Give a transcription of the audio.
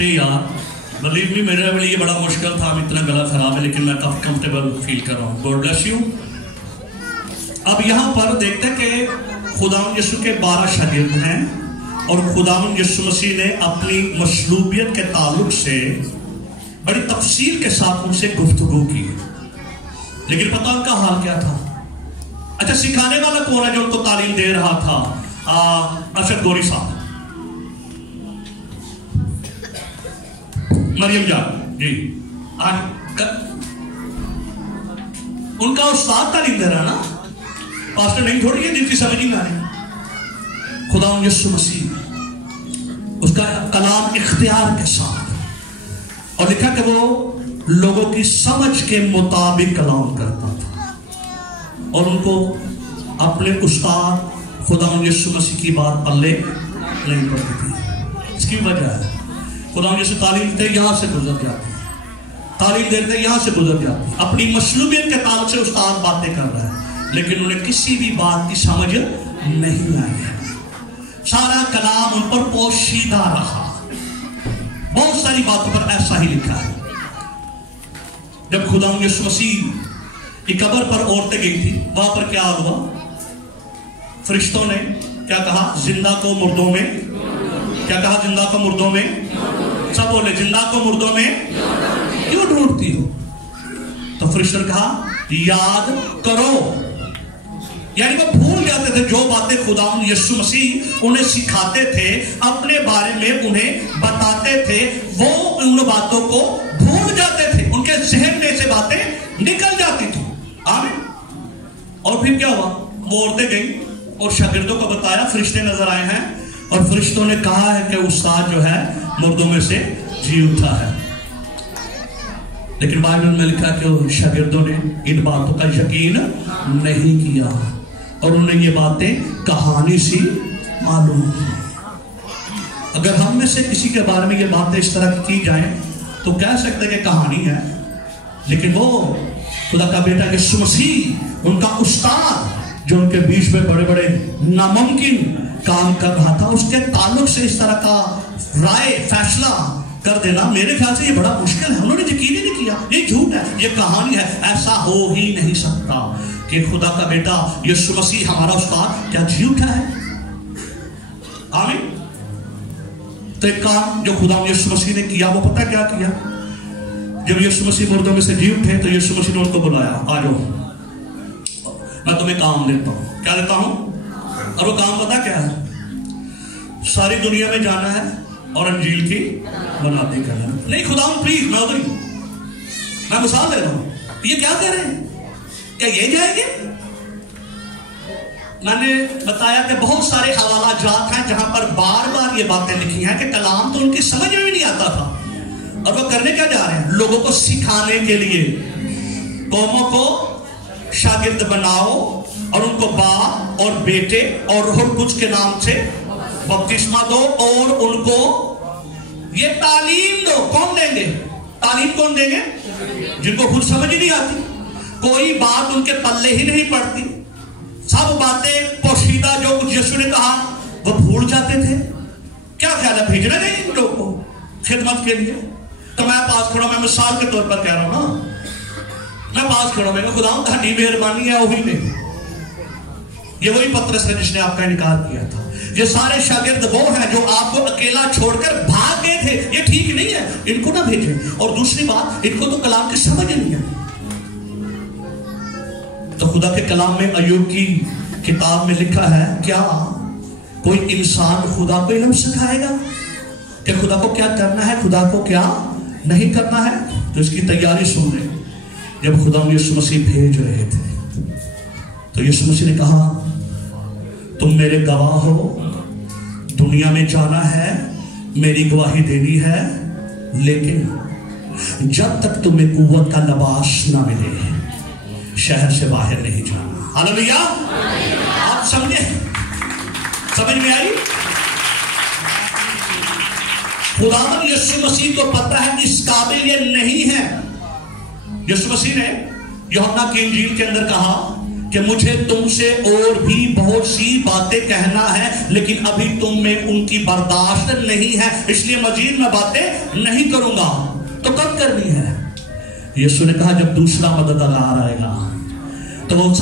शुक्रिया यार, बलीव मी मेरे लिए बड़ा मुश्किल था, इतना गला खराब है लेकिन मैं काफी कंफर्टेबल फील कर रहा हूँ। God bless you. अब यहाँ पर देखते हैं कि खुदावंद यीशु के 12 शागिर्द हैं और खुदावंद यीशु मसीह ने अपनी मसलूबियत के ताल्लुक से बड़ी तफसील के साथ उनसे गुफ्तगू की, लेकिन पता उनका हाल क्या था? अच्छा, सिखाने वाला कौन है जो उनको तालीम दे रहा था? अशद गोरी साहब, मरियम जान जी, उनका उस्ताद तालीम दे रहा ना, पास्टर नहीं थोड़ी है जिसकी समझ नहीं आ रही। खुदावंद यीशु मसीह उसका कलाम इख्तियार के साथ, और लिखा कि वो लोगों की समझ के मुताबिक कलाम करता था और उनको अपने उस्ताद खुदावंद यीशु मसीह की बात पल्ले नहीं पड़ती थी। इसकी वजह है खुदावंद यीशु तालीम देते यहाँ से गुजर जाती, तालीम देते यहाँ से गुजर जाती, अपनी मसलूबियत के ताल्लुक से उस्ताद बातें कर रहा है लेकिन उन्हें किसी भी बात की समझ नहीं आई है। सारा कलाम उन पर पोशीदा रहा। बहुत सारी बातों पर ऐसा ही लिखा है। जब खुदावंद यीशु मसीह की कब्र पर औरतें गई थी, वहां पर क्या हुआ? फरिश्तों ने क्या कहा? जिंदा को मुर्दों में, क्या कहा? जिंदा को मुर्दों में। सब बोले जिंदा को मुर्दों में क्यों ढूंढती हो? तो फरिश्तों ने कहा याद करो, यानी वो भूल जाते थे जो बातें खुदावंद यीशु मसीह उन्हें सिखाते थे, अपने बारे में उन्हें बताते थे, वो उन बातों को भूल जाते थे, उनके जहन में से बातें निकल जाती थी। आमीन। और फिर क्या हुआ? वो औरतें गई और शागिर्दों को बताया, फरिश्ते नजर आए हैं और फरिश्तों ने कहा है कि उस्ताद जो है मुर्दों में से जी उठा है। लेकिन बाइबल में लिखा कि शागिर्दों ने इन बातों का यकीन नहीं किया और उन्हें ये बातें कहानी सी मालूम। अगर हम में से किसी के बारे में ये बातें इस तरह की जाएं तो कह सकते हैं कि कहानी है, लेकिन वो खुदा का बेटा यीशु मसीह, उनका उस्ताद जो उनके बीच में बड़े बड़े नामुमकिन काम कर रहा था, उसके ताल्लुक से इस तरह का राय फैसला कर देना मेरे ख्याल से ये बड़ा मुश्किल है। उन्होंने यकीन ही नहीं किया, ये झूठ है, ये कहानी है, ऐसा हो ही नहीं सकता कि खुदा का बेटा यीशु मसीह हमारा उस्ताद क्या जी उठा है। आमीन। तो एक काम जो खुदा यीशु मसीह ने किया वो पता क्या किया? जब यीशु मसीह मुर्दों में से जी उठे तो यीशु मसीह ने उनको बुलाया, आ जाओ मैं तुम्हें काम देता हूं। क्या देता हूं? और वो काम पता क्या है? सारी दुनिया में जाना है और अंजील की बनाती करना। नहीं खुदावंद प्लीज, मैं उधर ही, मैं मिसाल दे रहा हूं। ये क्या कह रहे हैं? क्या ये जाएंगे? मैंने बताया कि बहुत सारे हवाला जात हैं जहां पर बार बार ये बातें लिखी हैं कि कलाम तो उनकी समझ में भी नहीं आता था, और वो करने क्या जा रहे हैं? लोगों को सिखाने के लिए कौमों को शागिर्द बनाओ और उनको बाप और बेटे और रूह कुछ के नाम से बपतिस्मा दो और उनको ये तालीम दो। कौन देंगे तालीम? कौन देंगे? जिनको खुद समझ ही नहीं आती, कोई बात उनके पल्ले ही नहीं पड़ती, सब बातें पोशीदा जो कुछ यीशु ने कहा वो भूल जाते थे। क्या ख्याल है, भेजना नहीं इन लोगों को खिदमत के लिए? तो मैं पास खड़ा, मैं मिसाल के तौर पर कह रहा हूं ना, मैं पास खड़ा, मैंने खुदा ਤੁਹਾਡੀ मेहरबानी है वही नहीं। ये वही पतरस है जिसने आपका इनकार किया था। ये सारे शागिर्द वो हैं जो आपको अकेला छोड़कर भाग गए थे। ये ठीक नहीं है, इनको ना भेजें। और दूसरी बात, इनको तो कलाम की समझ नहीं है। तो खुदा के कलाम में अय्यूब की किताब में लिखा है, क्या कोई इंसान खुदा को इल्म सिखाएगा कि खुदा को क्या करना है, खुदा को क्या नहीं करना है? तो इसकी तैयारी सुन रहे। जब खुदा यीशु मसीह भेज रहे थे तो यीशु मसीह ने कहा, तुम मेरे गवाह हो, दुनिया में जाना है, मेरी गवाही देनी है, लेकिन जब तक तुम्हें कुव्वत का लिबास ना मिले शहर से बाहर नहीं जाना। हालेलुया। आप समझे? समझ में आई? खुदावंद यीशु मसीह को पता है कि इस काबिल ये नहीं है। यीशु मसीह ने यूहन्ना की इंजील के अंदर कहा کہ مجھے تم سے اور بھی بہت سی باتیں کہنا ہے، لیکن ابھی تم میں ان کی برداشت نہیں ہے، اس لیے مزید میں باتیں نہیں کروں گا۔ تو کب کرنی ہے؟ یسوع نے کہا جب دوسرا مددگار آئے گا تو وہ